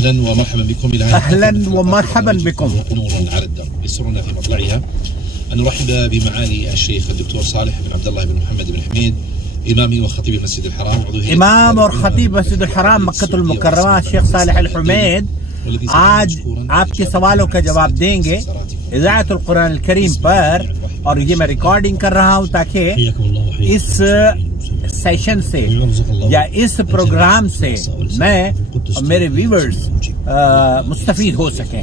اهلا ومرحبا بكم الى اهلا ومرحبا بكم. نور على الدرب. يسرنا في مطلعها ان نرحب بمعالي الشيخ الدكتور صالح بن عبد الله بن محمد بن حميد، امام وخطيب المسجد الحرام، امام और खतीब मस्जिद हराम मक्कतुल मुकर्रमा शेख सालेह अल हुमैद आज आपके सवालों का जवाब देंगे इज़ाअतुल कुरान अल करीम पर। और ये मैं रिकॉर्डिंग कर रहा हूँ ताकि इस सेशन से या इस प्रोग्राम से मैं और मेरे व्यूअर्स मुस्तफीद हो सकें।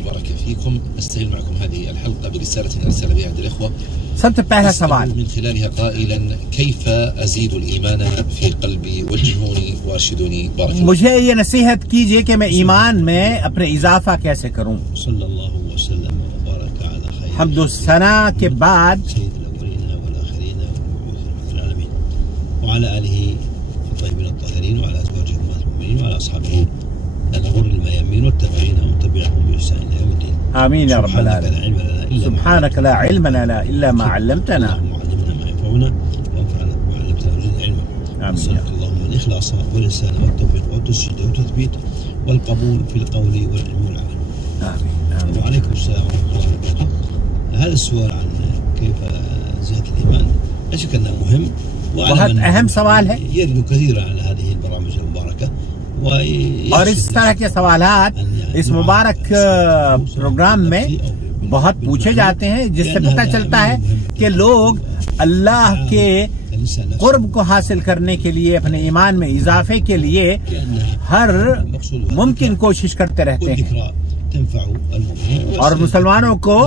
सबसे पहला सवाल, मुझे ये नसीहत कीजिए कि मैं ईमान में अपने इजाफा कैसे करूं। हम्दुस्सना के बाद आमीन या रब्बल आलमीन। सुब्हानक ला इल्म लना इल्ला मा अल्लमतना। وعليكم السلام ورحمة الله وبركاته. هذا السؤال عن كيف زيادة الإيمان لا شك أنه مهم बहुत अहम सवाल है يرد كثيرا على هذه البرامج المباركة और इस तरह के सवालात इस मुबारक प्रोग्राम में बहुत पूछे जाते हैं, जिससे पता चलता है कि लोग अल्लाह के कुर्ब को हासिल करने के लिए, अपने ईमान में इजाफे के लिए हर मुमकिन कोशिश करते रहते हैं। और मुसलमानों को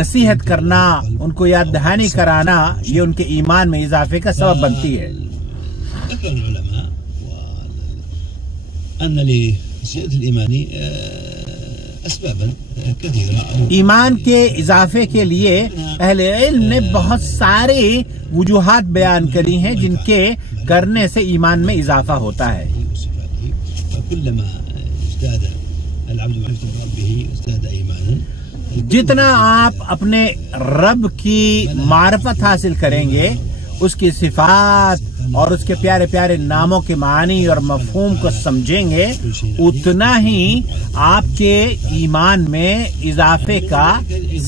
नसीहत करना, उनको याद दहानी कराना, ये उनके ईमान में इजाफे का सबब बनती है। ईमान के इजाफे के लिए अहले इल्म ने बहुत सारे वजूहात बयान करी हैं जिनके करने से ईमान में इजाफा होता है। जितना आप अपने रब की मार्फत हासिल करेंगे, उसकी सिफात और उसके प्यारे प्यारे नामों के मानी और मफहूम को समझेंगे, उतना ही आपके ईमान में इजाफे का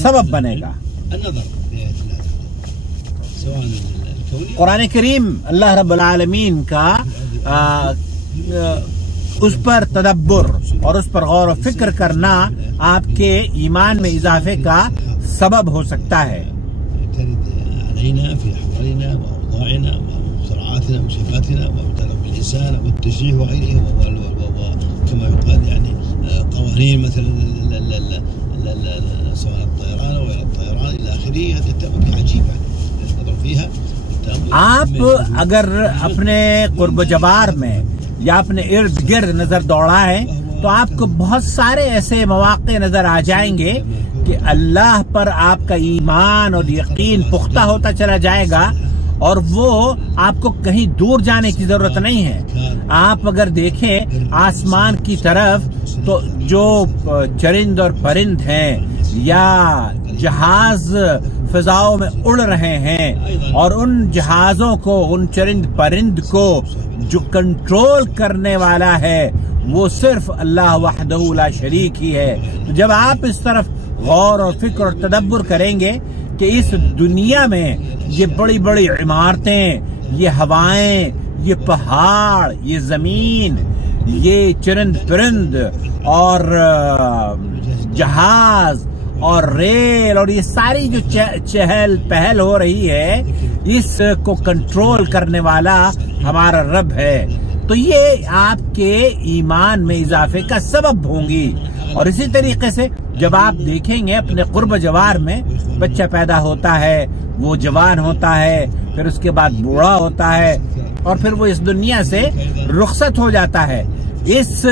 सबब बनेगा। कुरान करीम अल्लाह रब्बुल आलमीन का उस पर तदब्बुर और उस पर गौर और फिक्र करना आपके ईमान में इजाफे का सबब हो सकता है। आप अगर अपने कुर्ब जवार में या अपने इर्द गिर्द नजर दौड़ाएं तो आपको बहुत सारे ऐसे मौके नजर आ जाएंगे कि अल्लाह पर आपका ईमान और यकीन पुख्ता होता चला जाएगा और वो आपको कहीं दूर जाने की जरूरत नहीं है। आप अगर देखें आसमान की तरफ तो जो चरिंद और परिंद हैं या जहाज फिजाओं में उड़ रहे हैं, और उन जहाजों को, उन चरिंद परिंद को जो कंट्रोल करने वाला है वो सिर्फ अल्लाह वहदहू ला शरीक ही है। जब आप इस तरफ गौर और फिक्र और तदब्बुर करेंगे कि इस दुनिया में ये बड़ी बड़ी इमारतें, ये हवाएं, ये पहाड़, ये जमीन, ये चरिंद परिंद और जहाज और रेल और ये सारी जो चहल पहल हो रही है, इसको कंट्रोल करने वाला हमारा रब है, तो ये आपके ईमान में इजाफे का सबब होंगी। और इसी तरीके से जब आप देखेंगे अपने कुर्ब जवार में बच्चा पैदा होता है, वो जवान होता है, फिर उसके बाद बूढ़ा होता है और फिर वो इस दुनिया से रुखसत हो जाता है। इस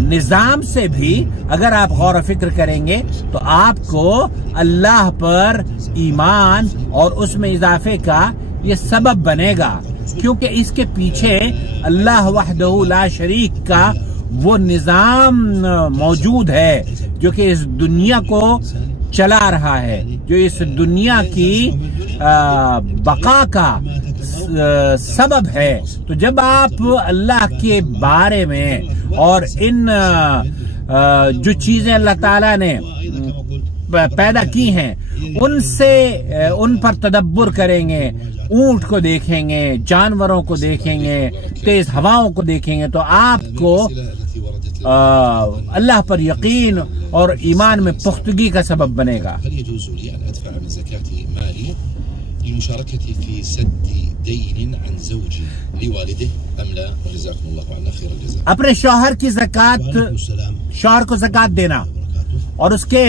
निजाम से भी अगर आप गौर व फिक्र करेंगे तो आपको अल्लाह पर ईमान और उसमें इजाफे का ये सबब बनेगा, क्योंकि इसके पीछे अल्लाह वहदहू ला शरीक का वो निजाम मौजूद है जो कि इस दुनिया को चला रहा है, जो इस दुनिया की बका का सबब है। तो जब आप अल्लाह के बारे में और इन जो चीजें अल्लाह ताला ने पैदा की हैं उनसे उन पर तदब्बुर करेंगे, ऊंट को देखेंगे, जानवरों को देखेंगे, तेज हवाओं को देखेंगे, तो आपको अल्लाह पर यकीन और ईमान में पुख्तगी का सबब बनेगा। अपने शौहर की ज़कात, शौहर को ज़कात देना और उसके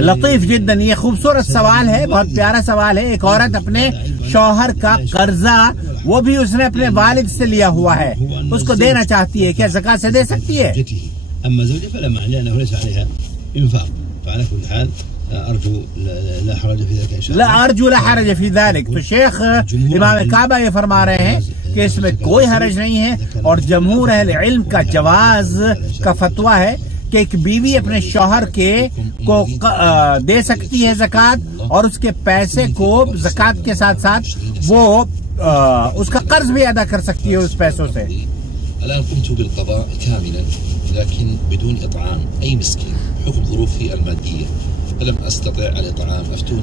लतीफ जिद्दन, ये खूबसूरत सवाल है, बहुत प्यारा सवाल है। एक औरत अपने शौहर का कर्जा, वो भी उसने अपने वालिद से लिया हुआ है, उसको देना चाहती है, क्या ज़कात से दे सकती है? अर्जु ला हरज फी ज़ालिक। तो शेख इमाम काबा ये फरमा रहे हैं कि इसमें कोई हरज नहीं है, और जमहूर अहले इल्म का जवाज का फतवा है कि एक बीवी अपने शौहर को दे सकती है ज़कात, और उसके पैसे को ज़कात के साथ साथ वो उसका कर्ज भी अदा कर सकती है उस पैसों से।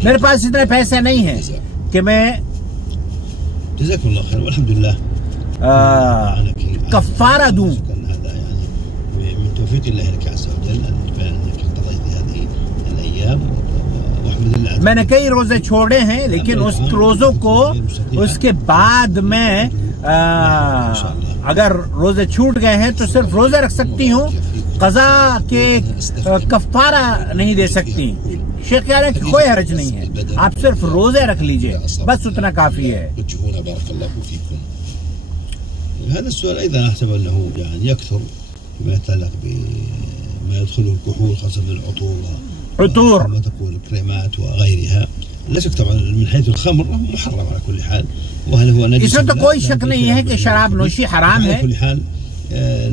मेरे पास इतने पैसे नहीं हैं कि मैं कफ़ारा दूं। मैंने कई रोजे छोड़े हैं, लेकिन उस रोजों को उसके बाद में अगर रोजे छूट गए हैं तो सिर्फ रोजे रख सकती हूँ, कज़ा के कफ़ारा नहीं दे सकती। शेख कह रहे हैं कि कोई हर्ज नहीं है, आप सिर्फ रोजे रख लीजिए, बस उतना काफी है। هذا السؤال أيضا أحسب أنه يعني يكثر فيما يتعلق بما يدخله الكحول، خاصة بالعطور ما تقول الكريمات وغيرها. لا شك طبعا من حيث الخمر محرم على كل حال، وهل هو نجس؟ इसमें तो कोई शक नहीं है कि शराब नोशी हराम है, كل حال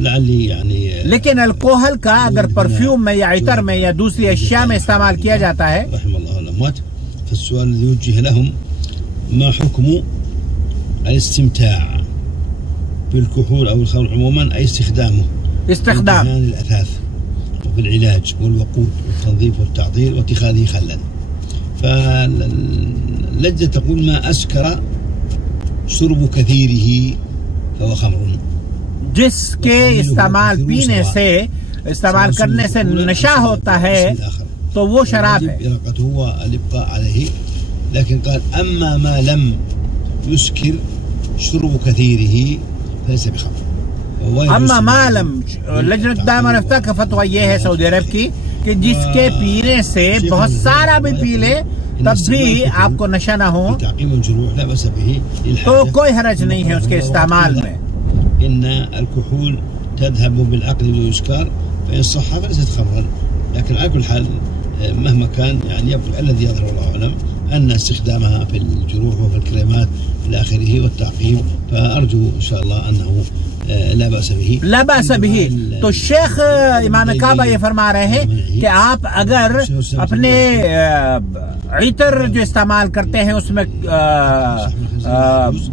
लअल्ली यानी, लेकिन अल्कोहल का अगर परफ्यूम में या इतर में या दूसरी अशिया में इस्तेमाल किया जाता है। فالسؤال الذي يوجه لهم ما حكم الاستمتاع بالكحول أو الخمر عموما، أي استخدام الأثاث وفي العلاج والوقود والتنظيف والتعطير واتخاذه خلا. فاللجنة تقول ما أسكر شرب كثيره فهو خمر، जिसके इस्तेमाल करने से नशा होता है तो वो शराब है। लेकिन قال أما ما لم يسكر شرب كثيره فليس بخمر। अम्मा मालम, लजनत दायमा रफ्ता का फतवा ये है सऊदी अरब की कि जिसके पीने से बहुत सारा भी पी ले तब भी आपको नशा ना हो तो कोई हरज नहीं है उसके इस्तेमाल में। إن الكحول تذهب بالعقل والإسكار فإن صح فليست خمرا، لكن على كل حال مهما كان يعني يبقى الذي يظهر والله أعلم أن استخدامها في الجروح وفي الكريمات إلى آخره والتعقيم، فأرجو إن شاء الله أنه لا बस भी। तो शेख इमाम काबा ये फरमा रहे हैं कि आप अगर अपने इतर जो इस्तेमाल करते हैं उसमें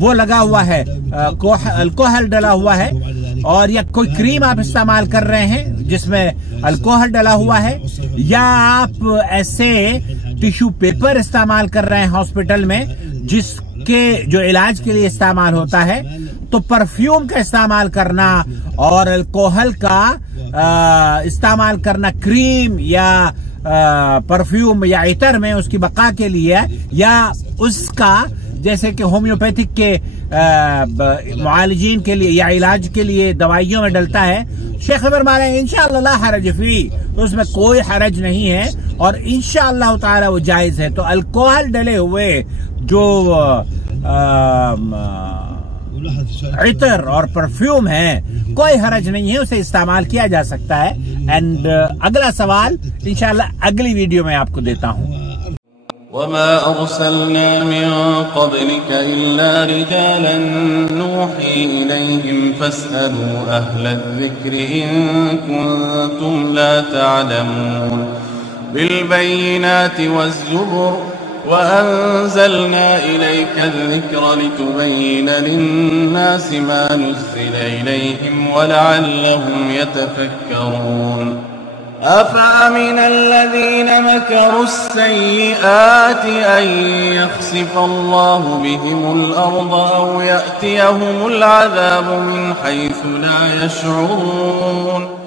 वो लगा हुआ है, अल्कोहल डला हुआ है, और या कोई क्रीम आप इस्तेमाल कर रहे हैं जिसमें अल्कोहल डला हुआ है, या आप ऐसे टिश्यू पेपर इस्तेमाल कर रहे हैं हॉस्पिटल में जिसके जो इलाज के लिए इस्तेमाल होता है, तो परफ्यूम का इस्तेमाल करना और अल्कोहल का इस्तेमाल करना क्रीम या परफ्यूम या इतर में उसकी बका के लिए, या उसका जैसे कि होम्योपैथिक के मुआलिजीन के लिए या इलाज के लिए दवाइयों में डलता है, शेख फरमा रहे हैं इंशाअल्लाह ला हरज फी, तो उसमें कोई हरज नहीं है और इंशाअल्लाह ताला वो जायज है। तो अल्कोहल डले हुए जो इतर और परफ्यूम है कोई हरज नहीं है, उसे इस्तेमाल किया जा सकता है। एंड अगला सवाल इंशाअल्लाह अगली वीडियो में आपको देता हूँ। वमा अरसलना मिन क़ब्लिक इल्ला रिजालन नूही इलैहिम फस्अलू अहल ज़िक्रि इन कुंतुम ला तअलमून। بالبينات والزبر وأنزلنا إليك الذكر لتبين للناس ما نزل إليهم ولعلهم يتفكرون أفأمن الذين مكروا السيئات أن يخسف الله بهم الأرض أو يأتيهم العذاب من حيث لا يشعرون